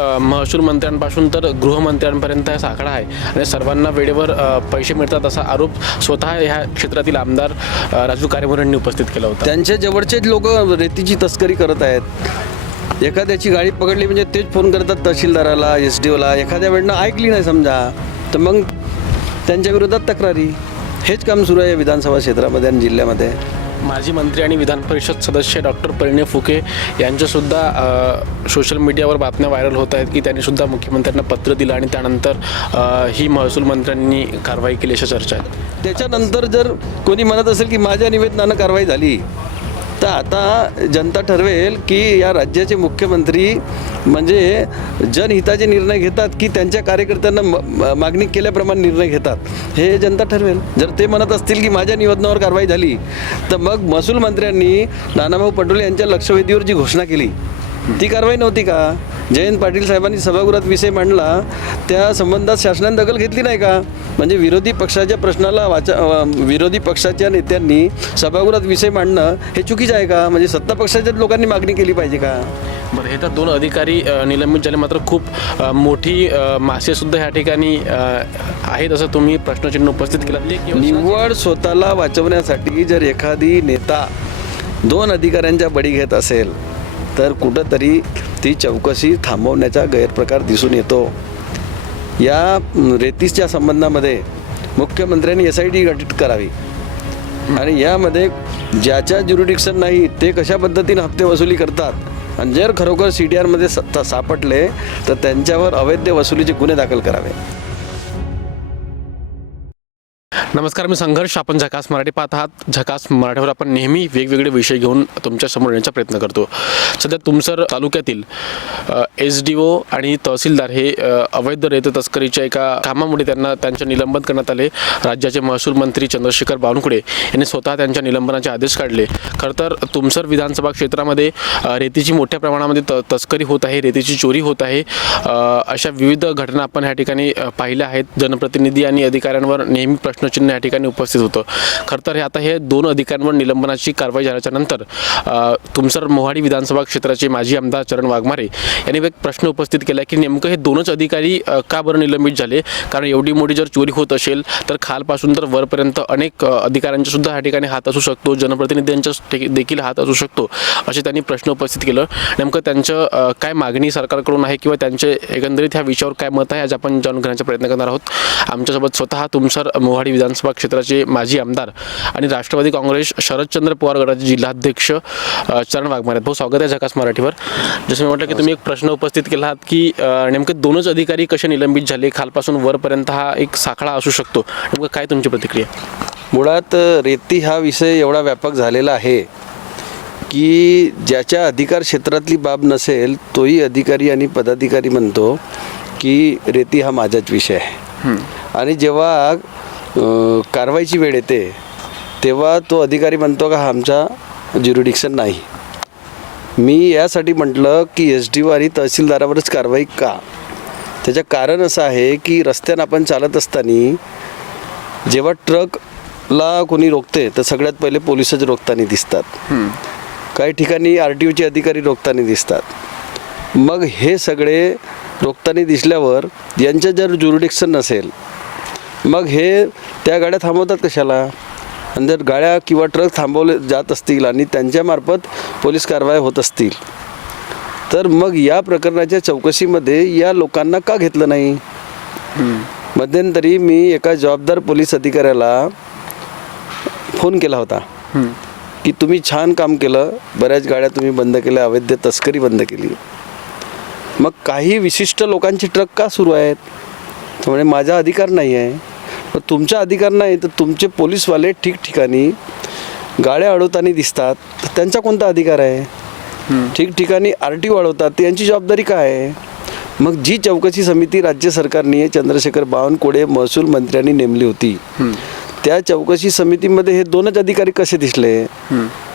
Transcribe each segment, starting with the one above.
महसूल मंत्र्यांपासून तर गृहमंत्र्यांपर्यंत हा साखळा आहे. आणि सर्वांना वेळेवर पैसे मिळतात असा आरोप स्वतः ह्या क्षेत्रातील आमदार राजू राजू कारेमोरेंनी उपस्थित केला होता. त्यांच्या जवळचेच लोक रेतीची तस्करी करत आहेत. एखाद्याची गाडी पकडली म्हणजे तेच फोन करतात तहसीलदाराला एस डी ओला. एखाद्या वेळेनं ऐकली नाही समजा तर मग त्यांच्या विरोधात तक्रारी. हेच काम सुरू आहे विधानसभा क्षेत्रामध्ये आणि जिल्ह्यामध्ये. माजी मंत्री आणि विधान परिषद सदस्य डॉक्टर परिणय फुके यांच्यासुद्धा सोशल मीडियावर बातम्या व्हायरल होत आहेत की त्यांनीसुद्धा मुख्यमंत्र्यांना पत्र दिलं आणि त्यानंतर ही महसूल मंत्र्यांनी कारवाई केली अशा चर्चा आहेत. त्याच्यानंतर जर कोणी म्हणत असेल की माझ्या निवेदनानं कारवाई झाली तर आता जनता ठरवेल की या राज्याचे मुख्यमंत्री म्हणजे जनहिताचे निर्णय घेतात की त्यांच्या कार्यकर्त्यांना मागणी केल्याप्रमाणे निर्णय घेतात. हे जनता ठरवेल. जर ते म्हणत असतील की माझ्या निवेदनावर कारवाई झाली तर मग महसूल मंत्र्यांनी नानाभाऊ पटोले यांच्या लक्षवेधीवर जी घोषणा केली ती कारवाई नव्हती का? जयंत पाटील साहेबांनी सभागृहात विषय मांडला त्या संबंधात शासनाने दखल घेतली नाही का? म्हणजे विरोधी पक्षाच्या प्रश्नाला वाचा विरोधी पक्षाच्या नेत्यांनी सभागृहात विषय मांडणं हे चुकीचं आहे का? म्हणजे सत्ता पक्षाच्याच लोकांनी मागणी केली पाहिजे का? बरं हे तर दोन अधिकारी निलंबित झाले मात्र खूप मोठी मासेसुद्धा ह्या ठिकाणी आहेत असं तुम्ही प्रश्नचिन्ह उपस्थित केलं. निव्वळ स्वतःला वाचवण्यासाठी जर एखादी नेता दोन अधिकाऱ्यांच्या बळी घेत असेल तर कुठंतरी ती चौकशी थांबवण्याचा गैरप्रकार दिसून येतो. या रेतीसच्या संबंधामध्ये मुख्यमंत्र्यांनी एस आय टी गठीत करावी. आणि यामध्ये ज्याच्या ज्युरिडिक्शन नाही ते कशा पद्धतीने हप्ते वसुली करतात? आणि जर खरोखर सी टी आरमध्ये स सापडले तर त्यांच्यावर अवैध वसुलीचे गुन्हे दाखल करावे. नमस्कार मी संघर्ष. आपण झकास मराठी पाहत आहात. झकास मराठीवर आपण नेहमी वेगवेगळे विषय घेऊन तुमच्यासमोर येण्याचा प्रयत्न करतो. सध्या तुमसर तालुक्यातील एस डी ओ आणि तहसीलदार हे अवैध रेत तस्करीच्या एका कामामुळे त्यांना त्यांच्या निलंबन करण्यात आले. राज्याचे महसूल मंत्री चंद्रशेखर बावनकुळे यांनी स्वतः त्यांच्या निलंबनाचे आदेश काढले. खरं तर तुमसर विधानसभा क्षेत्रामध्ये रेतीची मोठ्या प्रमाणामध्ये त तस्करी होत आहे रेतीची चोरी होत आहे. अशा विविध घटना आपण ह्या ठिकाणी पाहिल्या आहेत. जनप्रतिनिधी आणि अधिकाऱ्यांवर नेहमी प्रश्नचिन्ह या ठिकाणी उपस्थित होतं. खरं तर हे आता हे दोन अधिकाऱ्यांवर निलंबनाची कारवाई झाल्याच्यानंतर तुमसर मोहाडी विधानसभा क्षेत्राचे माजी आमदार चरण वाघमारे यांनी एक प्रश्न उपस्थित केला की नेमकं हे दोनच अधिकारी का बरं निलंबित झाले? कारण एवढी मोठी जर चोरी होत असेल तर खालपासून तर वरपर्यंत अनेक अधिकाऱ्यांच्या सुद्धा या ठिकाणी हात असू शकतो जनप्रतिनिधींचा ठे- देखील हात असू शकतो असे त्यांनी प्रश्न उपस्थित केलं. नेमकं त्यांचं काय मागणी सरकारकडून आहे किंवा त्यांचे एकंदरीत ह्या विषयावर काय मत आहे आज आपण जाणून घेण्याचा प्रयत्न करणार आहोत. आमच्यासोबत स्वतः तुमसर मोहाडी विधानसभा क्षेत्राचे माजी आमदार आणि राष्ट्रवादी काँग्रेस शरदचंद्र पवार गटाचे जिल्हाध्यक्ष चरण वाघमारे. भाऊ स्वागत आहे झकास मराठीवर. जसं मी म्हटलं की तुम्ही एक प्रश्न उपस्थित केला आहात की नेमके दोनच अधिकारी कसे निलंबित झाले? खालपासून वरपर्यंत हा एक साखळा असू शकतो. नेमकं काय तुमची प्रतिक्रिया? मुळात रेती हा विषय एवढा व्यापक झालेला आहे की ज्याच्या अधिकार क्षेत्रातली बाब नसेल तोही अधिकारी आणि पदाधिकारी म्हणतो की रेती हा माझाच विषय आहे. आणि जेव्हा कारवाईची वेळ येते तेव्हा तो अधिकारी म्हणतो का आमचा ज्युरिडिक्शन नाही. मी यासाठी म्हटलं की एस डी ओ आणि तहसीलदारावरच कारवाई का? त्याचं कारण असं आहे की रस्त्यानं आपण चालत असताना जेव्हा ट्रकला कोणी रोखते तर सगळ्यात पहिले पोलिसच रोखताना दिसतात. काही ठिकाणी आर टी ओचे अधिकारी रोखताना दिसतात. मग हे सगळे रोखताना दिसल्यावर यांचं जर ज्युरिडिक्शन नसेल मग हे त्या गाड्या थांबवतात कशाला? आणि जर गाड्या किंवा ट्रक थांबवले जात असतील आणि त्यांच्यामार्फत पोलीस कारवाई होत असतील तर मग या प्रकरणाच्या चौकशीमध्ये या लोकांना का घेतलं नाही? मध्यंतरी मी एका जबाबदार पोलीस अधिकाऱ्याला फोन केला होता की तुम्ही छान काम केलं बऱ्याच गाड्या तुम्ही बंद केल्या अवैध तस्करी बंद केली. मग काही विशिष्ट लोकांचे ट्रक का सुरू आहेत? म्हणे माझा अधिकार नाही आहे. पण तुमचा अधिकार नाही तर तुमचे पोलीसवाले ठिकठिकाणी गाड्या अडवताना दिसतात. तर त्यांचा कोणता अधिकार आहे? ठिकठिकाणी आर टी वाढवतात यांची जबाबदारी काय आहे? मग जी चौकशी समिती राज्य सरकारने चंद्रशेखर बावनकुळे महसूल मंत्र्यांनी नेमली होती. त्या चौकशी समितीमध्ये हे दोनच अधिकारी कसे दिसले?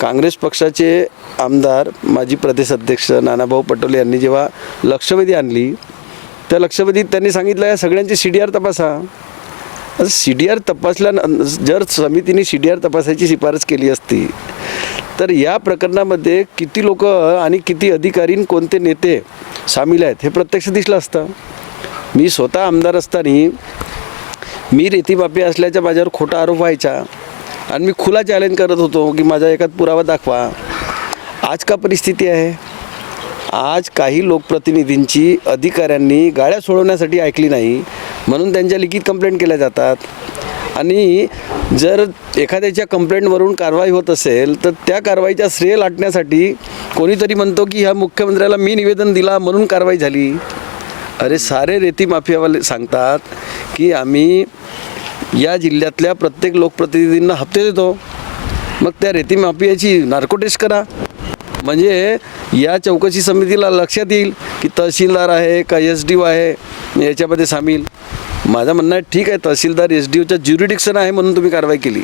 काँग्रेस पक्षाचे आमदार माजी प्रदेश अध्यक्ष नानाभाऊ पटोले यांनी जेव्हा लक्षवेधी आणली त्या लक्षवेधीत त्यांनी सांगितलं या सगळ्यांची सी डी आर तपासा. सी डी आर तपासल्या जर समितीने सी डी आर तपासायची शिफारस केली असती तर या प्रकरणामध्ये किती लोक आणि किती अधिकारी कोणते नेते सामील आहेत हे प्रत्यक्ष दिसलं असतं. मी स्वतः आमदार असताना मी रेती असल्याच्या माझ्यावर खोटा आरोप व्हायचा आणि मी खुला चॅलेंज करत होतो की माझा एकात पुरावा दाखवा. आज का परिस्थिती आहे? आज काही लोकप्रतिनिधींची अधिकाऱ्यांनी गाड्या सोडवण्यासाठी ऐकली नाही. म्हणून त्यांच्या लिखित कंप्लेंट केल्या जातात. आणि जर एखाद्याच्या कंप्लेंटवरून कारवाई होत असेल तर त्या कारवाईचा श्रेय लाटण्यासाठी कोणीतरी म्हणतो की ह्या मुख्यमंत्र्याला मी निवेदन दिला म्हणून कारवाई झाली. अरे सारे रेती माफियावाले सांगतात की आम्ही या जिल्ह्यातल्या प्रत्येक लोकप्रतिनिधींना हप्ते देतो. मग त्या रेती माफियाची नार्को टेस्ट करा. म्हणजे या चौकशी समितीला लक्षात येईल की तहसीलदार आहे का एस डी ओ आहे याच्यामध्ये सामील. माझं म्हणणं आहे ठीक आहे तहसीलदार एस डी ओच्या ज्युरिडिक्शन आहे म्हणून तुम्ही कारवाई केली.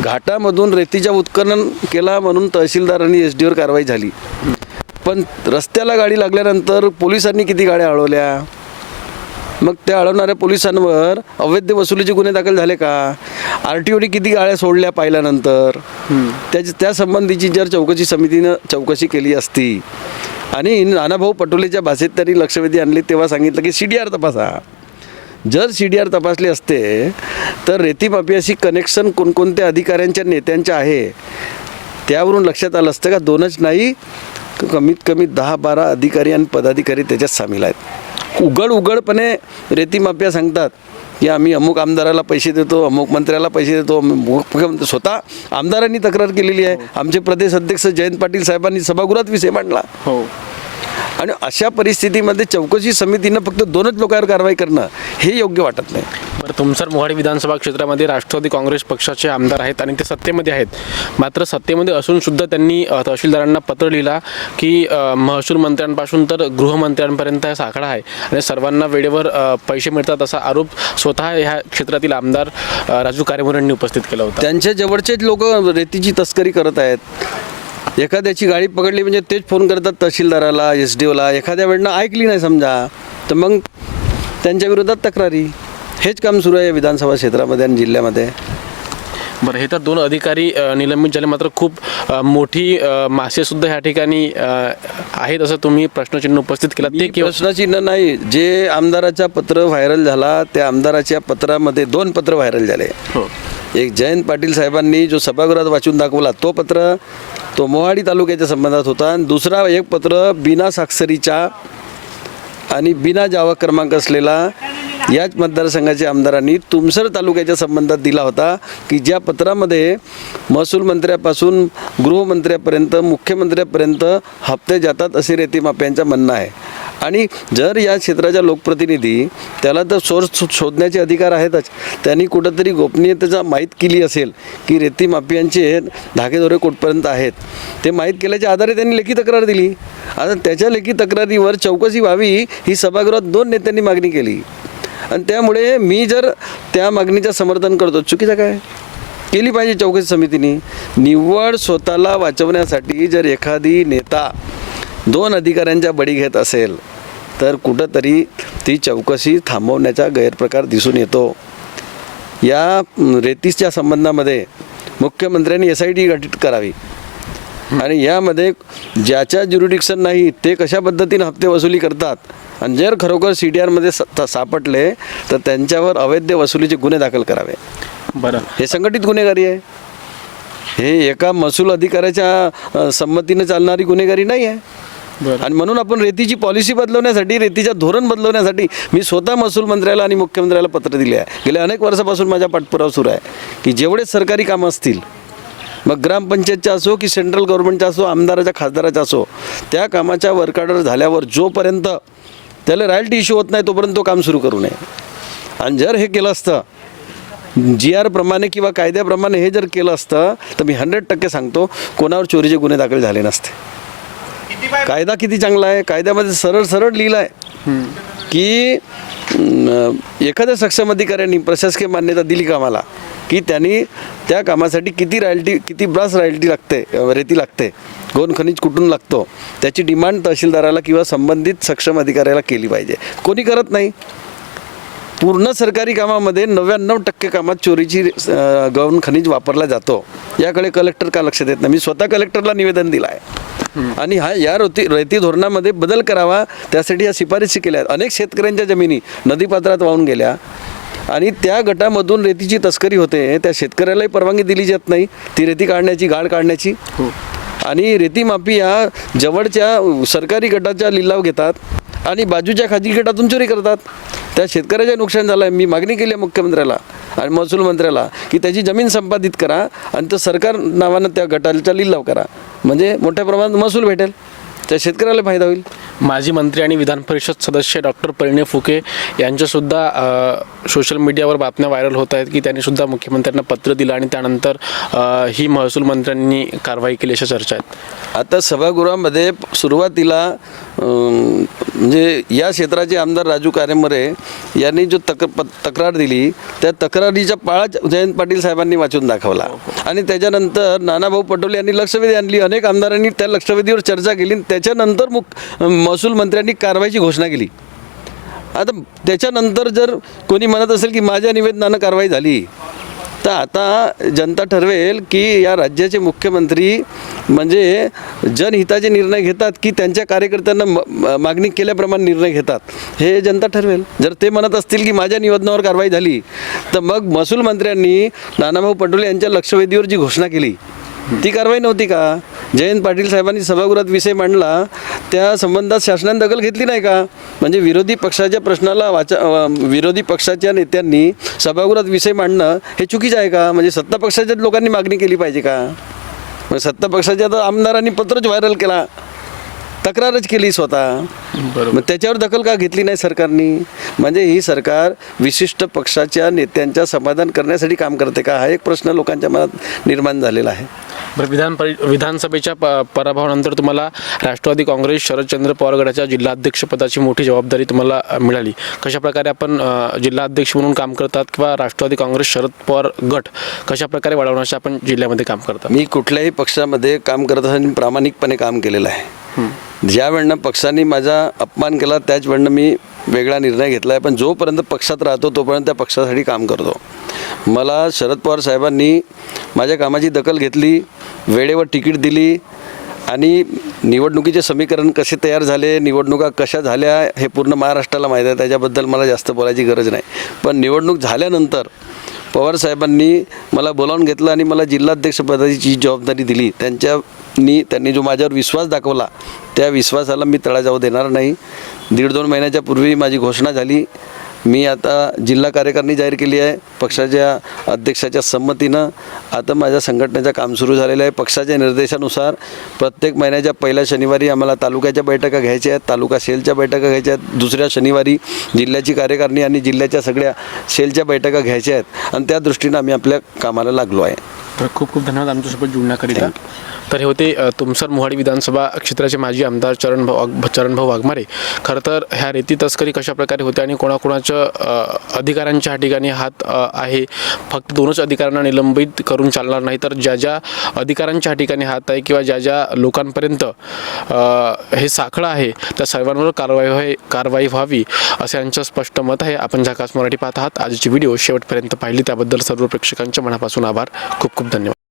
घाटामधून रेतीच्या उत्खनन केला म्हणून तहसीलदार आणि एस डीवर कारवाई झाली. पण रस्त्याला गाडी लागल्यानंतर पोलिसांनी किती गाड्या अडवल्या मग त्या अडवणाऱ्या पोलिसांवर अवैध वसुलीचे गुन्हे दाखल झाले का? आर टी ओने किती गाड्या सोडल्या पाहिल्यानंतर? त्याची त्या संबंधीची जर चौकशी समितीनं चौकशी केली असती आणि नानाभाऊ पटोलेच्या भाषेत त्यांनी लक्षवेधी आणली तेव्हा सांगितलं की सी डी आर तपासा. जर सी डी आर तपासले असते तर रेती माफियाशी कनेक्शन कोणकोणत्या अधिकाऱ्यांच्या नेत्यांच्या आहे? त्यावरून लक्षात आलं असतं का दोनच नाही कमीत कमी दहा बारा अधिकारी आणि पदाधिकारी त्याच्यात सामील आहेत. उघड उघडपणे रेती माफिया सांगतात. की आम्ही अमुक आमदाराला पैसे देतो अमुक मंत्र्याला पैसे देतो मुख्यमंत्री स्वतः आमदारांनी तक्रार केलेली आहे. आमचे प्रदेश अध्यक्ष जयंत पाटील साहेबांनी सभागृहात विषय मांडला. हो. आणि अशा परिस्थितीमध्ये चौकशी समितीनं फक्त दोनच लोकांवर कारवाई करणं हे योग्य वाटत नाही. बरं तुमसर मोहाडी विधानसभा क्षेत्रामध्ये राष्ट्रवादी काँग्रेस पक्षाचे आमदार आहेत आणि ते सत्तेमध्ये आहेत. मात्र सत्तेमध्ये असून सुद्धा त्यांनी तहसीलदारांना पत्र लिहिला की महसूल मंत्र्यांपासून तर गृहमंत्र्यांपर्यंत हा साखळा आहे आणि सर्वांना वेळेवर पैसे मिळतात असा आरोप स्वतः ह्या क्षेत्रातील आमदार राजू कारेमोर यांनी उपस्थित केला होता. त्यांच्या जवळचेच लोक रेतीची तस्करी करत आहेत. एखाद्याची गाडी पकडली म्हणजे तेच फोन करतात तहसीलदाराला एस डी ओला. एखाद्या वेळेनं ऐकली नाही समजा तर मग त्यांच्या विरोधात तक्रारी. हेच काम सुरू आहे विधानसभा क्षेत्रामध्ये आणि जिल्ह्यामध्ये. बरं हे तर दोन अधिकारी निलंबित झाले. मात्र खूप मोठी अ, मासे सुद्धा ह्या ठिकाणी आहेत असं तुम्ही प्रश्नचिन्ह उपस्थित केला. ते प्रश्नचिन्ह नाही. जे आमदाराचा पत्र व्हायरल झाला त्या आमदाराच्या पत्रामध्ये दोन पत्र व्हायरल झाले. हो. एक जयंत पाटील साहेबांनी जो सभागृहात वाचून दाखवला तो पत्र तो मोहाडी तालुक्याच्या संबंधात होता. आणि दुसरा एक पत्र बिना साक्षरीच्या आणि बिना जावा क्रमांक असलेला याच मतदारसंघाच्या आमदारांनी तुमसर तालुक्याच्या संबंधात दिला होता की ज्या पत्रामध्ये महसूल मंत्र्यापासून गृहमंत्र्यापर्यंत मुख्यमंत्र्यापर्यंत हप्ते जातात असे रेतीमाप्यांचं म्हणणं आहे. आणि जर या क्षेत्राच्या लोकप्रतिनिधी त्याला तर सोर्स शोधण्याचे अधिकार आहेतच. त्यांनी कुठंतरी गोपनीयतेचा माहीत केली असेल की रेती माफियांचे धागेदोरे कुठपर्यंत आहेत. ते माहीत केल्याच्या आधारे त्यांनी लेखी तक्रार दिली. आता त्याच्या लेखी तक्रारीवर चौकशी व्हावी ही सभागृहात दोन नेत्यांनी मागणी केली. आणि त्यामुळे मी जर त्या मागणीचं समर्थन करतो चुकीचं काय? केली पाहिजे चौकशी समितीने. निव्वळ स्वतःला वाचवण्यासाठी जर एखादी नेता दोन अधिकाऱ्यांच्या बळी घेत असेल तर कुठंतरी ती चौकशी थांबवण्याचा गैरप्रकार दिसून येतो. या म, रेतीच्या संबंधामध्ये मुख्यमंत्र्यांनी एस आय टी गठीत करावी. आणि यामध्ये ज्याच्या ज्युरिडिक्शन नाही ते कशा पद्धतीने हप्ते वसुली करतात आणि जर खरोखर सी डी आरमध्ये सापडले तर त्यांच्यावर अवैध वसुलीचे गुन्हे दाखल करावे. बरं. हे संघटित गुन्हेगारी आहे. हे एका महसूल अधिकाऱ्याच्या संमतीने चालणारी गुन्हेगारी नाही आहे आणि म्हणून आपण रेतीची पॉलिसी बदलवण्यासाठी रेतीच्या धोरण बदलवण्यासाठी मी स्वतः महसूल मंत्र्याला आणि मुख्यमंत्र्याला पत्र दिले आहे. गेल्या अनेक वर्षापासून माझा पाठपुरावा सुरू आहे की जेवढे सरकारी कामं असतील मग ग्रामपंचायतच्या असो की सेंट्रल गव्हर्नमेंटचा असो आमदाराच्या खासदाराचा असो त्या कामाच्या वर्क ऑर्डर झाल्यावर जोपर्यंत त्याला रॉयल्टी इश्यू होत नाही तोपर्यंत तो काम सुरू करू नये. आणि जर हे केलं असतं जी आर प्रमाणे किंवा कायद्याप्रमाणे हे जर केलं असतं तर मी हंड्रेड टक्के सांगतो कोणावर चोरीचे गुन्हे दाखल झाले नसते. कायदा किती चांगला आहे? कायद्यामध्ये सरळ सरळ लिहिलं आहे की एखाद्या सक्षम अधिकाऱ्यांनी प्रशासकीय मान्यता दिली कामाला की त्यांनी त्या कामासाठी किती रॉयल्टी किती ब्रास रॉयल्टी लागते रेती लागते गोन खनिज कुठून लागतो त्याची डिमांड तहसीलदाराला किंवा संबंधित सक्षम अधिकाऱ्याला केली पाहिजे. कोणी करत नाही. पूर्ण सरकारी कामामध्ये नव्याण्णव टक्के कामात चोरीची गौण खनिज वापरला जातो. याकडे कलेक्टर का लक्ष देत नाही? मी स्वतः कलेक्टरला निवेदन दिलं आहे. आणि हा या रोती रयती धोरणामध्ये बदल करावा त्यासाठी या शिफारशी केल्या आहेत. अनेक शेतकऱ्यांच्या जमिनी नदीपात्रात वाहून गेल्या. आणि त्या गटामधून रेतीची तस्करी होते. त्या शेतकऱ्यालाही परवानगी दिली जात नाही. ती रेती काढण्याची गाळ काढण्याची. आणि रेती माफिया जवळच्या सरकारी गटाच्या लिलाव घेतात. आणि बाजूच्या खाजगी गटातून चोरी करतात. त्या शेतकऱ्याचे नुकसान झालं आहे मी मागणी केली आहे मुख्यमंत्र्याला आणि महसूल मंत्र्याला की त्याची जमीन संपादित करा आणि तर सरकार नावानं त्या गटाचा लिलाव करा. म्हणजे मोठ्या प्रमाणात महसूल भेटेल. त्या शेतकऱ्याला फायदा होईल. माजी मंत्री आणि विधान परिषद सदस्य डॉक्टर परिणय फुके यांच्यासुद्धा सोशल मीडियावर बातम्या व्हायरल होत आहेत की त्यांनी सुद्धा मुख्यमंत्र्यांना पत्र दिलं आणि त्यानंतर ही महसूल मंत्र्यांनी कारवाई केली अशा चर्चा आहेत. आता सभागृहामध्ये सुरुवातीला म्हणजे या क्षेत्राचे आमदार राजू कारेमरे यांनी जो तक तक्रार दिली त्या तक्रारीचा पाळा जयंत पाटील साहेबांनी वाचून दाखवला. आणि त्याच्यानंतर नानाभाऊ पटोले यांनी लक्षवेधी आणली. अनेक आमदारांनी त्या लक्षवेधीवर चर्चा केली त्याच्यानंतर मुख महसूल मंत्र्यांनी कारवाईची घोषणा केली. आता त्याच्यानंतर जर कोणी म्हणत असेल की माझ्या निवेदनानं कारवाई झाली तर आता जनता ठरवेल की या राज्याचे मुख्यमंत्री म्हणजे जनहिताचे निर्णय घेतात की त्यांच्या कार्यकर्त्यांना म- मागणी केल्याप्रमाणे निर्णय घेतात. हे जनता ठरवेल. जर ते म्हणत असतील की माझ्या निवेदनावर कारवाई झाली तर मग महसूल मंत्र्यांनी नानाभाऊ पटोले यांच्या लक्षवेधीवर जी घोषणा केली ती कारवाई नव्हती का? जयंत पाटील साहेबांनी सभागृहात विषय मांडला. त्या संबंधात शासनाने दखल घेतली नाही का? म्हणजे विरोधी पक्षाच्या प्रश्नाला वाचा विरोधी पक्षाच्या नेत्यांनी सभागृहात विषय मांडणं हे चुकीचं आहे का? म्हणजे सत्ता पक्षाच्या लोकांनी मागणी केली पाहिजे का? सत्ता पक्षाच्या तर आमदारांनी पत्रच व्हायरल केला. तक्रारच केली स्वतः. मग त्याच्यावर दखल का घेतली नाही सरकारनी? म्हणजे ही सरकार विशिष्ट पक्षाच्या नेत्यांच्या समाधान करण्यासाठी काम करते का? हा एक प्रश्न लोकांच्या मनात निर्माण झालेला आहे. बरं विधान विधानसभेच्या प पराभवानंतर तुम्हाला राष्ट्रवादी काँग्रेस शरदचंद्र पवार गटाच्या जिल्हाध्यक्षपदाची मोठी जबाबदारी तुम्हाला मिळाली. कशाप्रकारे आपण जिल्हाध्यक्ष म्हणून काम करतात किंवा राष्ट्रवादी काँग्रेस शरद पवार गट कशाप्रकारे वाढवण्याचे आपण जिल्ह्यामध्ये काम करतात? मी कुठल्याही पक्षामध्ये काम करत असताना प्रामाणिकपणे काम केलेलं आहे. ज्या वेळनं पक्षाने माझा अपमान केला त्याच वेळनं मी वेगळा निर्णय घेतला आहे पण जोपर्यंत पक्षात राहतो तोपर्यंत त्या पक्षासाठी काम करतो. मला शरद पवार साहेबांनी माझ्या कामाची दखल घेतली वेळेवर तिकीट दिली आणि निवडणुकीचे समीकरण कसे तयार झाले निवडणुका कशा झाल्या हे पूर्ण महाराष्ट्राला माहीत आहे. त्याच्याबद्दल मला जास्त बोलायची गरज नाही. पण निवडणूक झाल्यानंतर पवार साहेबांनी मला बोलावून घेतलं आणि मला जिल्हाध्यक्षपदाची जी जबाबदारी दिली. त्यांच्यानी त्यांनी जो माझ्यावर विश्वास दाखवला त्या विश्वासाला मी तळा जाऊ देणार नाही. दीड दोन महिन्याच्या पूर्वी माझी घोषणा झाली. मी आता जिल्हा कार्यकारिणी जाहीर केली आहे. पक्षाच्या अध्यक्षाच्या संमतीनं आता माझ्या संघटनेचं काम सुरू झालेलं आहे. पक्षाच्या निर्देशानुसार प्रत्येक महिन्याच्या पहिल्या शनिवारी आम्हाला तालुक्याच्या बैठका घ्यायच्या आहेत. तालुका सेलच्या बैठका घ्यायच्या आहेत. दुसऱ्या शनिवारी जिल्ह्याची कार्यकारिणी आणि जिल्ह्याच्या सगळ्या सेलच्या बैठका घ्यायच्या आहेत. आणि त्या दृष्टीनं आम्ही आपल्या कामाला लागलो आहे. तर खूप खूप धन्यवाद आमच्यासोबत जुळण्याकरिता तर हे होते तुमसर मोहाडी विधानसभा क्षेत्राचे माजी आमदार चरणभाऊ वाघ- चरणभाऊ वाघमारे. खरं तर ह्या रेती तस्करी कशा प्रकारे होते आणि कोणाकोणाचं अ, अधिकाऱ्यांच्या ह्या ठिकाणी हात आहे? फक्त दोनच अधिकाऱ्यांना निलंबित करून चालणार नाही तर ज्या ज्या अधिकाऱ्यांच्या ह्या ठिकाणी हात आहे किंवा ज्या ज्या लोकांपर्यंत हे साखळं आहे त्या सर्वांवर कारवाई व्हावी कारवाई व्हावी असं यांचं स्पष्ट मत आहे. आपण झाकास मराठी पाहत आहात. आजची व्हिडिओ शेवटपर्यंत पाहिली. त्याबद्दल सर्व प्रेक्षकांच्या मनापासून आभार. खूप खूप धन्यवाद